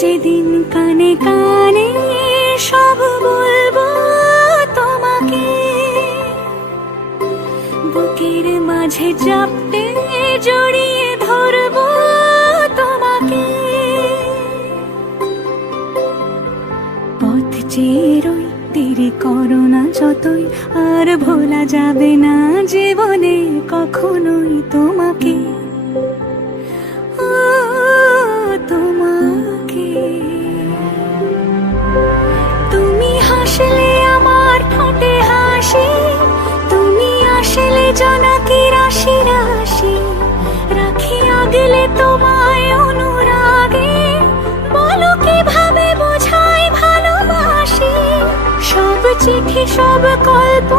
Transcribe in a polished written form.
যেদিন কানে কানে সব বলবো তোমাকে, বুকের মাঝে চাপতে জড়িয়ে ধরবো তোমাকে। পথ চেয়ে রই, দেরি করো না যতই, আর ভোলা যাবে না জীবনে কখনোই তোমাকে, ও তোমাকে। তুমি হাসলে আমার ঠোঁটে হাসি, তুমি আসলে জোনাকি রাশি রাশি, রাখি আগলে তোমায় অনুরাগে, বলো কিভাবে বোঝাই ভালোবাসি। সব চিঠি সব গল্প